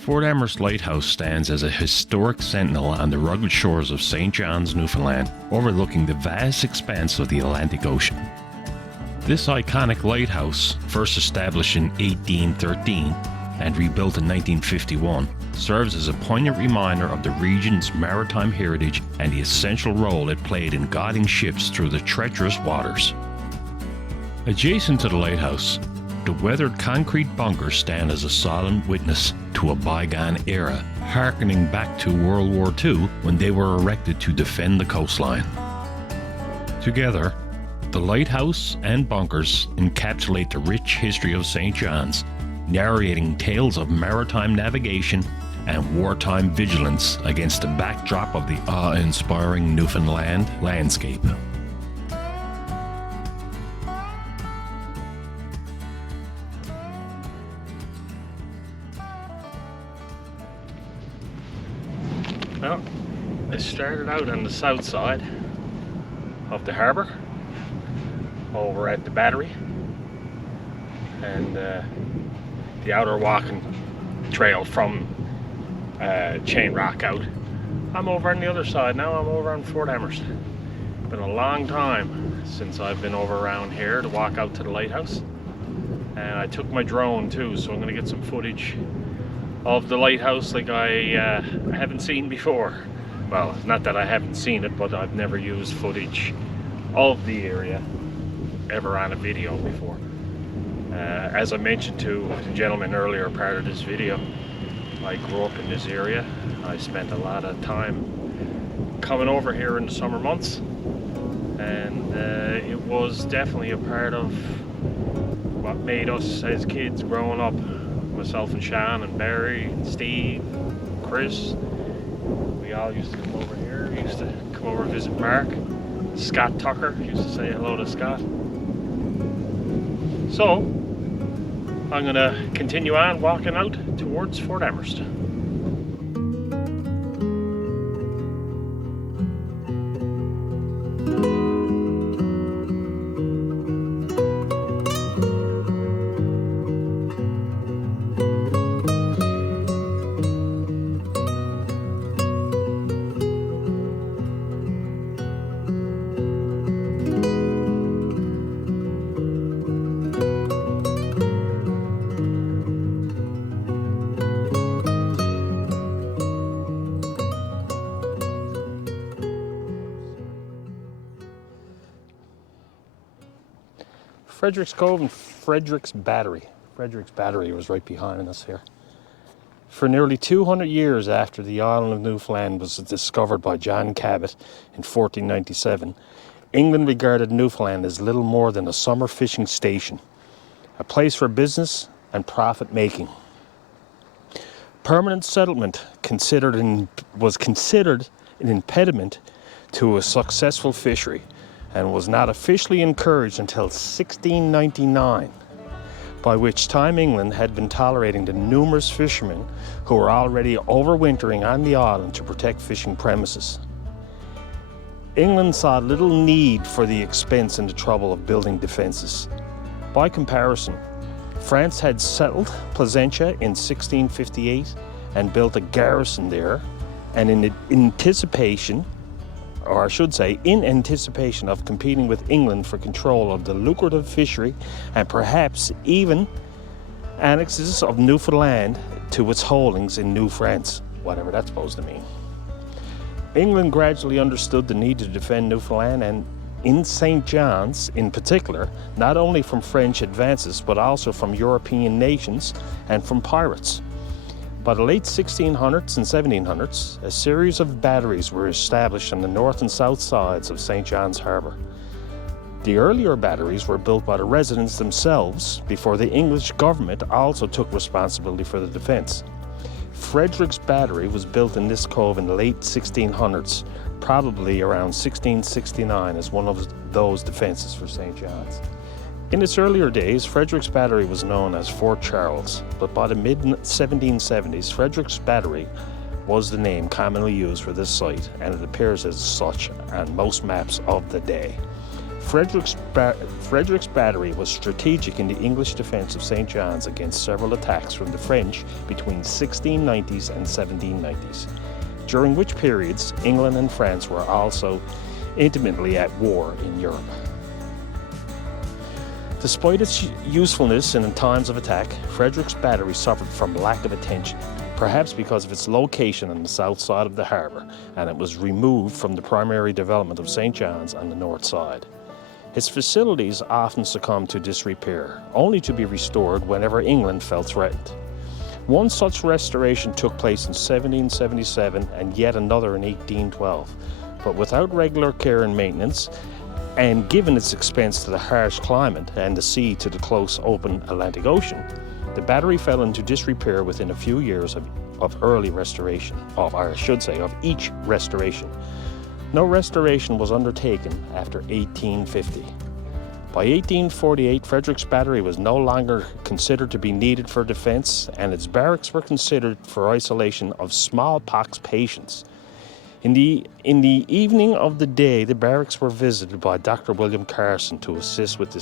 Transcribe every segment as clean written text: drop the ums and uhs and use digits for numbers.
Fort Amherst Lighthouse stands as a historic sentinel on the rugged shores of St. John's, Newfoundland, overlooking the vast expanse of the Atlantic Ocean. This iconic lighthouse, first established in 1813 and rebuilt in 1951, serves as a poignant reminder of the region's maritime heritage and the essential role it played in guiding ships through the treacherous waters. Adjacent to the lighthouse, the weathered concrete bunkers stand as a solemn witness to a bygone era, harkening back to World War II when they were erected to defend the coastline. Together, the lighthouse and bunkers encapsulate the rich history of St. John's, narrating tales of maritime navigation and wartime vigilance against the backdrop of the awe-inspiring Newfoundland landscape. Well, I started out on the south side of the harbour, over at the battery, and the outer walking trail from Chain Rock out. I'm over on the other side now. I'm over on Fort Amherst. Been a long time since I've been over around here to walk out to the lighthouse, and I took my drone too, so I'm going to get some footage of the lighthouse like I haven't seen before. Well, not that I haven't seen it, but I've never used footage of the area ever on a video before. As I mentioned to the gentleman earlier part of this video, I grew up in this area. I spent a lot of time coming over here in the summer months, and it was definitely a part of what made us as kids growing up. Myself and Sean and Barry and Steve, Chris, we all used to come over here. We used to come over and visit Mark. Scott Tucker used to say hello to Scott. So I'm going to continue on walking out towards Fort Amherst. Frederick's Cove and Frederick's Battery. Frederick's Battery was right behind us here. For nearly 200 years after the island of Newfoundland was discovered by John Cabot in 1497, England regarded Newfoundland as little more than a summer fishing station, a place for business and profit making. Permanent settlement was considered an impediment to a successful fishery, and was not officially encouraged until 1699, by which time England had been tolerating the numerous fishermen who were already overwintering on the island to protect fishing premises. England saw little need for the expense and the trouble of building defences. By comparison, France had settled Placentia in 1658 and built a garrison there, and in anticipation of competing with England for control of the lucrative fishery and perhaps even annexes of Newfoundland to its holdings in New France, whatever that's supposed to mean. England gradually understood the need to defend Newfoundland and in St. John's in particular, not only from French advances but also from European nations and from pirates. By the late 1600s and 1700s, a series of batteries were established on the north and south sides of St. John's Harbour. The earlier batteries were built by the residents themselves before the English government also took responsibility for the defence. Frederick's Battery was built in this cove in the late 1600s, probably around 1669 as one of those defences for St. John's. In its earlier days, Frederick's Battery was known as Fort Charles, but by the mid-1770s, Frederick's Battery was the name commonly used for this site, and it appears as such on most maps of the day. Frederick's battery was strategic in the English defence of St. John's against several attacks from the French between 1690s and 1790s, during which periods England and France were also intimately at war in Europe. Despite its usefulness in times of attack, Frederick's battery suffered from lack of attention, perhaps because of its location on the south side of the harbour, and it was removed from the primary development of St. John's on the north side. Its facilities often succumbed to disrepair, only to be restored whenever England felt threatened. One such restoration took place in 1777 and yet another in 1812, but without regular care and maintenance, and given its expense to the harsh climate and the sea to the close open Atlantic Ocean, the battery fell into disrepair within a few years of early restoration, of each restoration. No restoration was undertaken after 1850. By 1848, Frederick's battery was no longer considered to be needed for defence, and its barracks were considered for isolation of smallpox patients. In the evening of the day, the barracks were visited by Dr. William Carson to assist with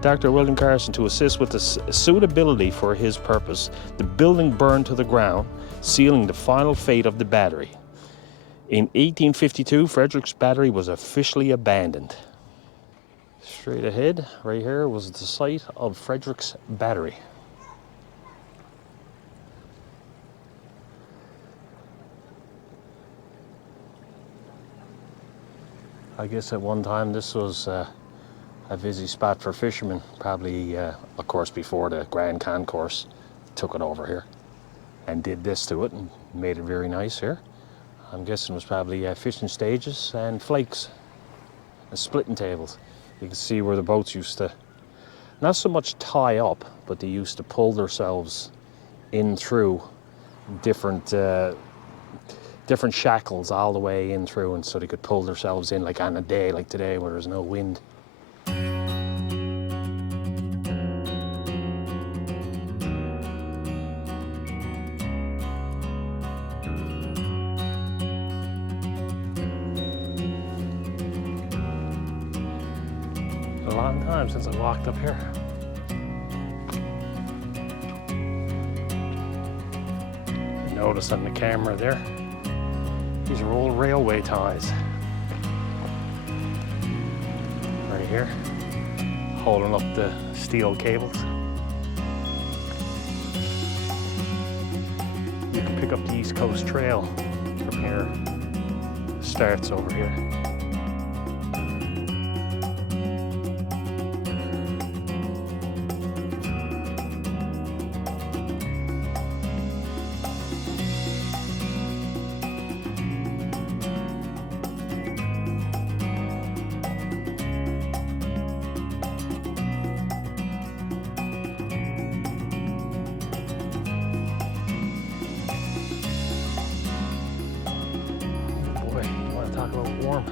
Dr. William Carson to assist with the suitability for his purpose. The building burned to the ground, sealing the final fate of the battery. In 1852, Frederick's battery was officially abandoned. Straight ahead, right here, was the site of Frederick's battery. I guess at one time this was a busy spot for fishermen, probably of course before the Grand Concourse took it over here and did this to it and made it very nice here. I'm guessing it was probably fishing stages and flakes and splitting tables. You can see where the boats used to not so much tie up, but they used to pull themselves in through different shackles all the way in through, and so they could pull themselves in like on a day like today where there's no wind. A long time since I walked up here. Notice on the camera there, these are old railway ties. Right here, holding up the steel cables. You can pick up the East Coast Trail from here. It starts over here. Talk about warm.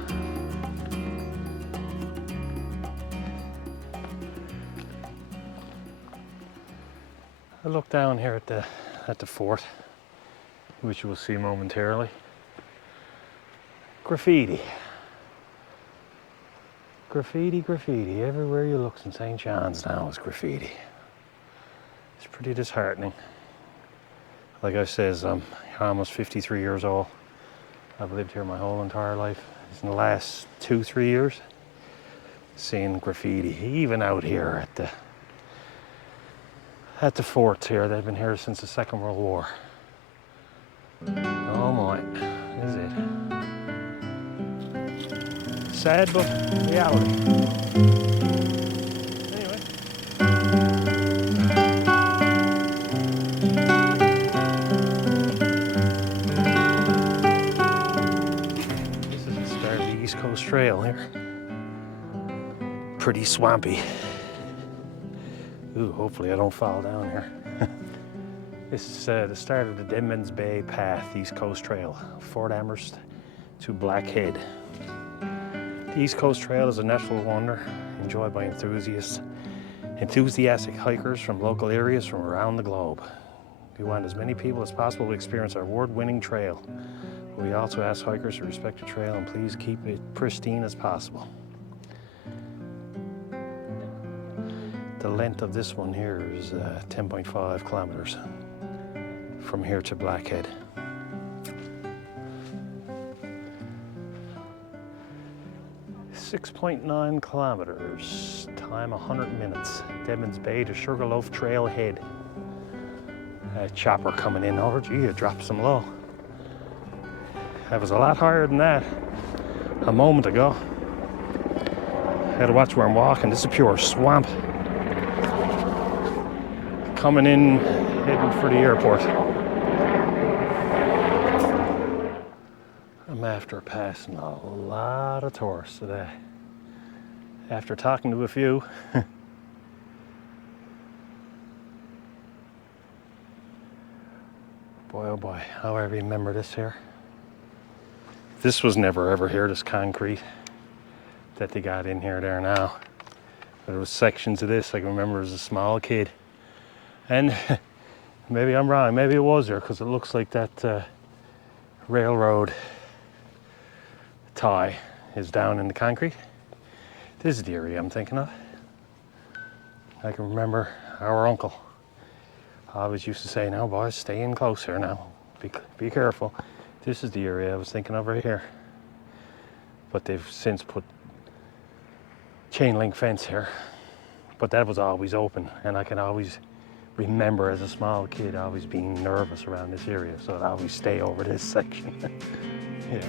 I look down here at the fort, which you will see momentarily. Graffiti. Graffiti, graffiti. Everywhere you look in St. John's now is graffiti. It's pretty disheartening. Like I says, I'm almost 53 years old. I've lived here my whole entire life. It's in the last 2-3 years, seeing graffiti, even out here at the forts here. They've been here since the Second World War. Oh my, is it? Sad, but reality. Anyway. East Coast Trail here. Pretty swampy. Ooh, hopefully I don't fall down here. This is the start of the Deadman's Bay Path, East Coast Trail, Fort Amherst to Blackhead. The East Coast Trail is a natural wonder enjoyed by enthusiastic hikers from local areas from around the globe. We want as many people as possible to experience our award-winning trail. We also ask hikers to respect the trail and please keep it pristine as possible. The length of this one here is 10.5 kilometers from here to Blackhead. .9 kilometers, time 100 minutes. Deadman's Bay to Sugarloaf Trail Head. Chopper coming in over, gee, it dropped some low. That was a lot higher than that a moment ago. I gotta watch where I'm walking. This is a pure swamp. Coming in, heading for the airport. I'm after passing a lot of tourists today. After talking to a few. Boy, oh boy, how I remember this here. This was never ever here, this concrete that they got in here there now. But there was sections of this I can remember as a small kid. And maybe I'm wrong, maybe it was there because it looks like that railroad tie is down in the concrete. This is the area I'm thinking of. I can remember our uncle always used to say, now boys, stay in close here now. Be careful. This is the area I was thinking of right here. But they've since put chain link fence here. But that was always open, and I can always remember as a small kid always being nervous around this area, so I'd always stay over this section. Yeah.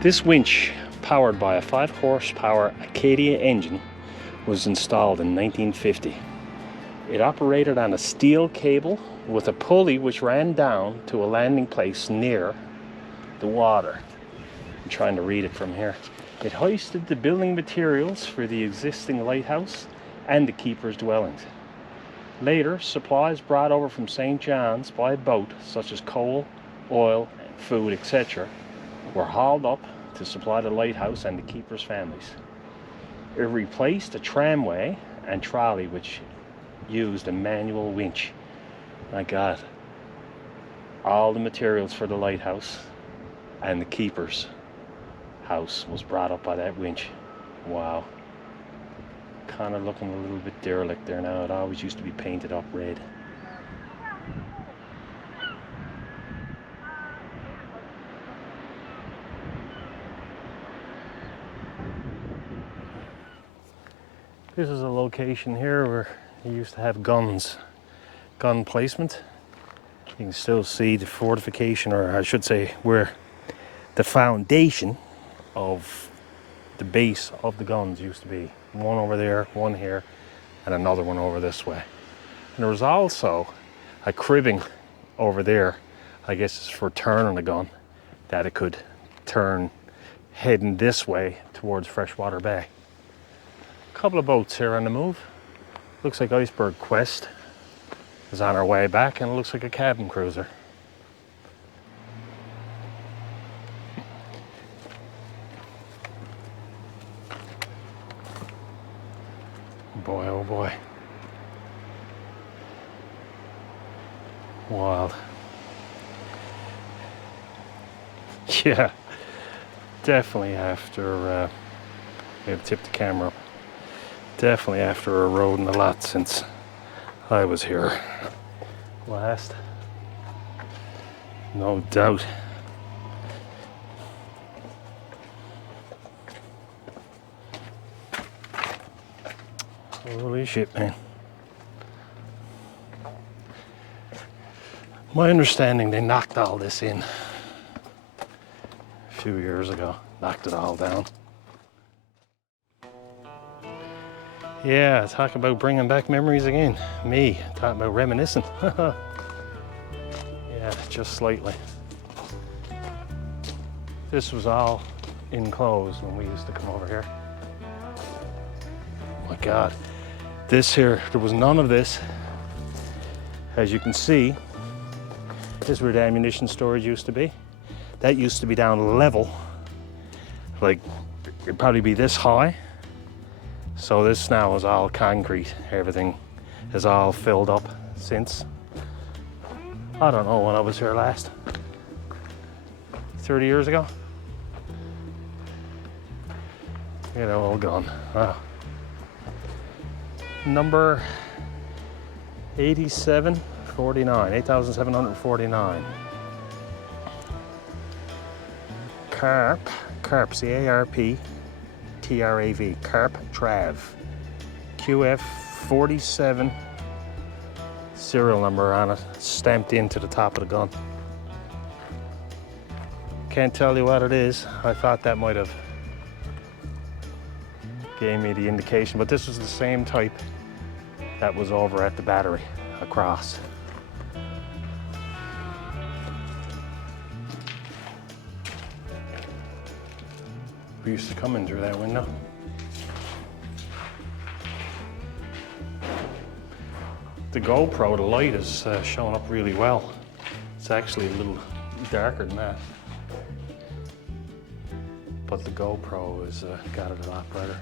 This winch, powered by a 5 horsepower Acadia engine, was installed in 1950. It operated on a steel cable with a pulley which ran down to a landing place near the water. I'm trying to read it from here. It hoisted the building materials for the existing lighthouse and the keepers' dwellings. Later, supplies brought over from St. John's by boat, such as coal, oil, food, etc., were hauled up to supply the lighthouse and the keepers' families. It replaced a tramway and trolley which used a manual winch. My God, all the materials for the lighthouse and the keepers' house was brought up by that winch. Wow. Kind of looking a little bit derelict there now. It always used to be painted up red. This is a location here where you used to have gun placement. You can still see the fortification, or I should say where the foundation of the base of the guns used to be. One over there, one here, and another one over this way. And there was also a cribbing over there, I guess it's for turning the gun, that it could turn heading this way towards Freshwater Bay. A couple of boats here on the move. Looks like Iceberg Quest is on our way back, and it looks like a cabin cruiser. Boy, oh boy. Wild. Yeah, definitely after, maybe tip the camera up. Definitely after eroding a lot since I was here last. No doubt. Holy shit, man. My understanding, they knocked all this in a few years ago. Knocked it all down. Yeah, talk about bringing back memories again. Me, talking about reminiscing. Yeah, just slightly. This was all enclosed when we used to come over here. Oh my God. This here, there was none of this. As you can see, this is where the ammunition storage used to be. That used to be down level. Like, it'd probably be this high. So this now is all concrete. Everything is all filled up since. I don't know when I was here last. 30 years ago? You know, all gone. Wow. Number 8749, 8,749. Carp, C-A-R-P. TRAV, Carp Trav, QF 47 serial number on it, stamped into the top of the gun. Can't tell you what it is. I thought that might have gave me the indication, but this was the same type that was over at the battery across. We used to come in through that window. The GoPro, the light is showing up really well. It's actually a little darker than that. But the GoPro has got it a lot brighter.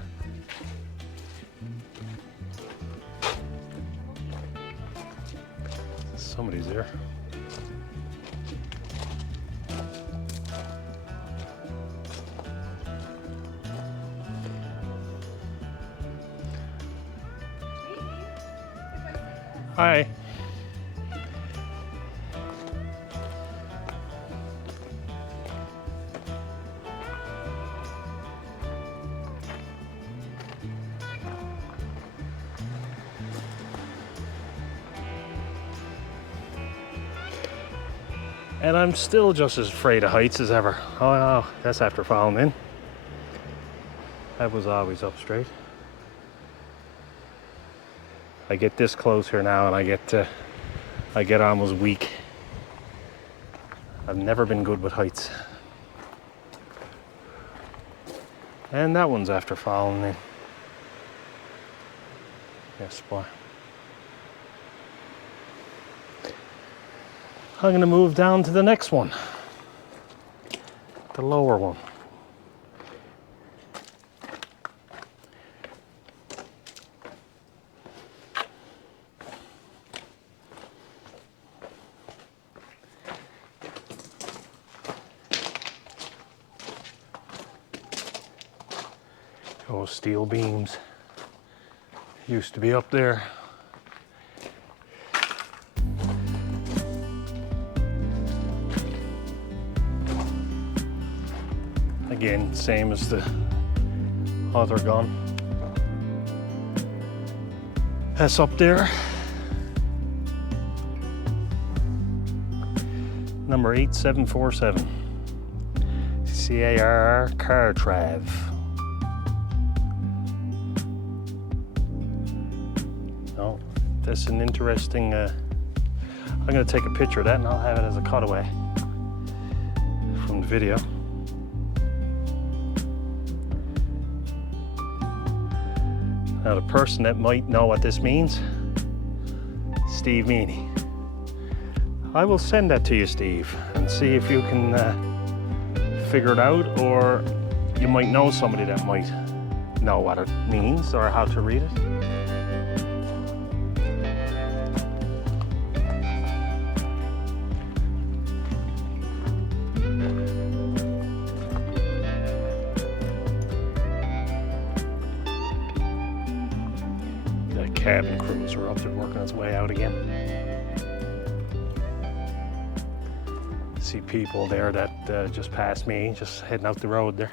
Somebody's there. Hi. And I'm still just as afraid of heights as ever. Oh no, that's after falling in. That was always up straight. I get this close here now and I get almost weak. I've never been good with heights. And that one's after falling in. Yes, boy. I'm gonna move down to the next one. The lower one. Oh, steel beams used to be up there. Again, same as the other gun. That's up there. Number 8747. CAR Trav. Oh, that's an interesting, I'm gonna take a picture of that and I'll have it as a cutaway from the video. Now the person that might know what this means, Steve Meany. I will send that to you, Steve, and see if you can figure it out, or you might know somebody that might know what it means or how to read it. cabin crews are up there working its way out again. See people there that just passed me, just heading out the road there.